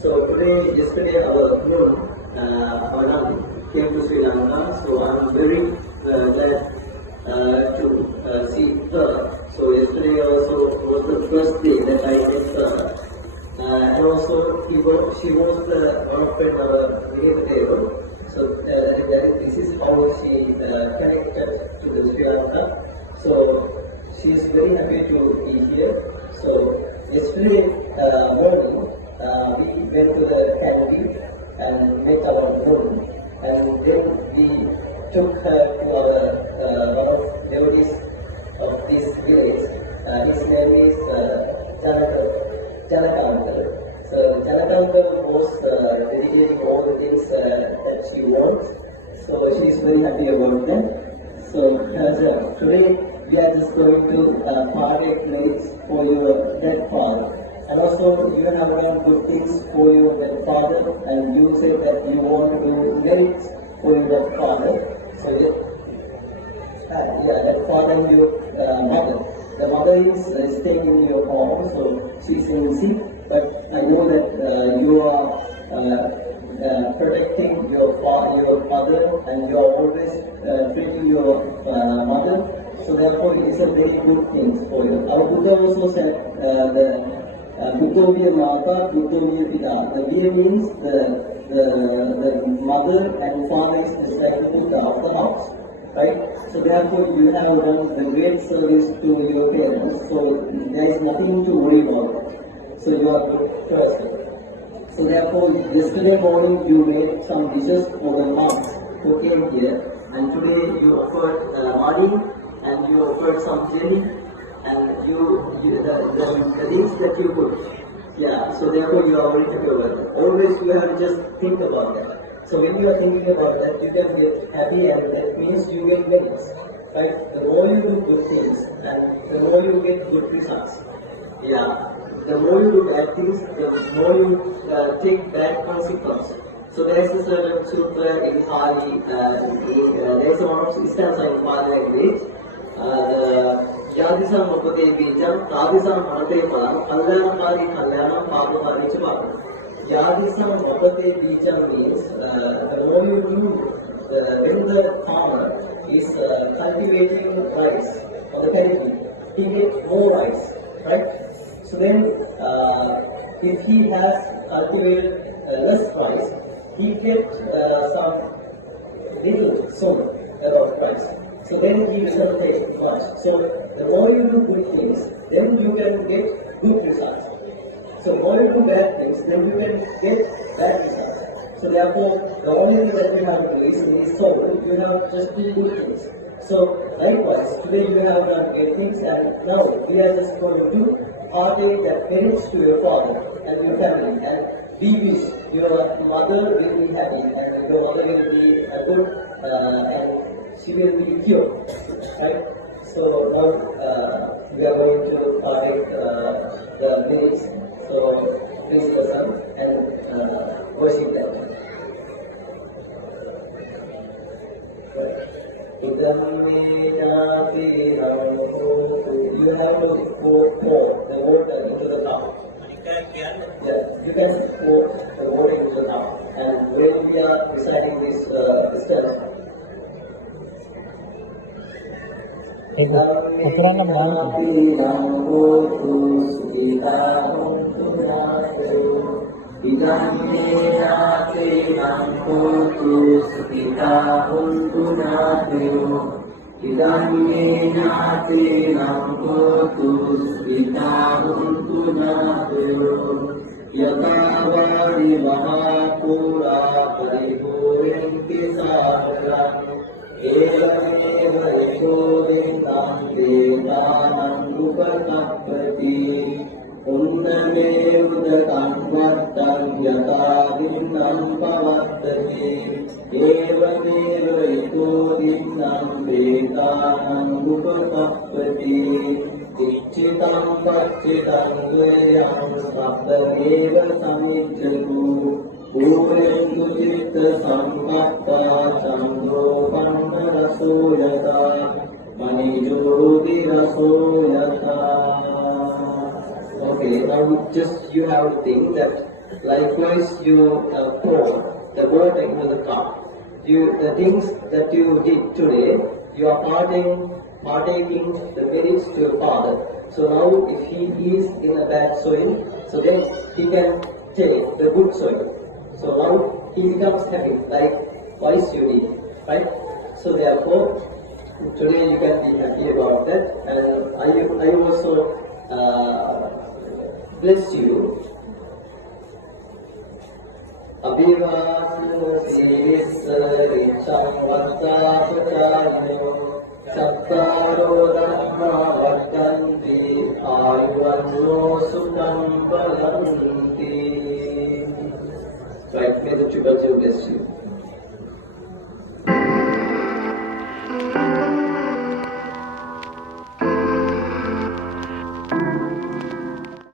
So yesterday our nun, Anand, came to Sri Lanka. So I'm very glad to see her. So yesterday also was the first day that I met her. And also she was one of our table. So this is how she connected to the Sri Lanka. So she is very happy to be here. So yesterday morning we went to the candy and met our room, and then we took her to our one of devotees of this village. His name is Janaka. So Janaka was dedicating all the things that she wants. So she is very happy about that. So today we are just going to partake plates for your dead father. And also you have done good things for your dead father, and you said that you want to do merits for your dead father. So that father and your mother. The mother is staying in your home, so she is in sick. But I know that you are protecting your mother, and you are always treating your mother. So therefore, it is a very good thing for you. Our Buddha also said Buddha Mata, Buddha Pita. The Vya means the mother and father is like the Buddha of the house, right? So therefore, you have done a great service to your parents. So there is nothing to worry about. So you are a good person. So therefore, yesterday morning you made some dishes for the monks who came here, and today you offered money and you offered some jelly, and the things that you put. Yeah, so therefore you are very happy about that. Always you have to just think about that. So when you are thinking about that, you can get happy, and that means you get merits. Right? The more you do good things, and the more you get good results. Yeah. The more you do bad things, the more you take bad consequences. So there is a certain sutra in Pali, there is one of stanza in Pali language. Yadisam Mapate Bijam, Tadisam Manate Palam, Kalyanakari Kalyanam, Papakari Chapam. Yadisam Mapate Bijam means the more you do, when the farmer is cultivating rice on the paddy, he gets more rice, right? So then, if he has cultivated less rice, he gets some little soul about rice. So then he doesn't take much. So the more you do good things, then you can get good results. So the more you do bad things, then you can get bad results. So therefore, the only thing that you have to do is in this soul, you have just do good things. So likewise, today you have done great things, and now we are just going to partake that merits to your father and your family, and we wish your mother will be happy, and your mother will be good, and she will be cured, right? So now we are going to partake the merits. So please listen and worship them. You have to pour the water into the cup. Yeah, you can pour the water into the cup. And when we are reciting this steps, Okay, now just you have to think that Likewise, you pour the water into the cup. The things that you did today, you are partaking the merits to your father. So now, if he is in a bad soil, so then he can take the good soil. So now he becomes happy, like twice you did, right? So therefore, today you can be happy about that, and I also bless you. Abhivasana Sirissa Richam Vattapacayano Sattaro Dhamma Vattanti Ayuvanno Sukham Balanti. Right, may the Triple bless you.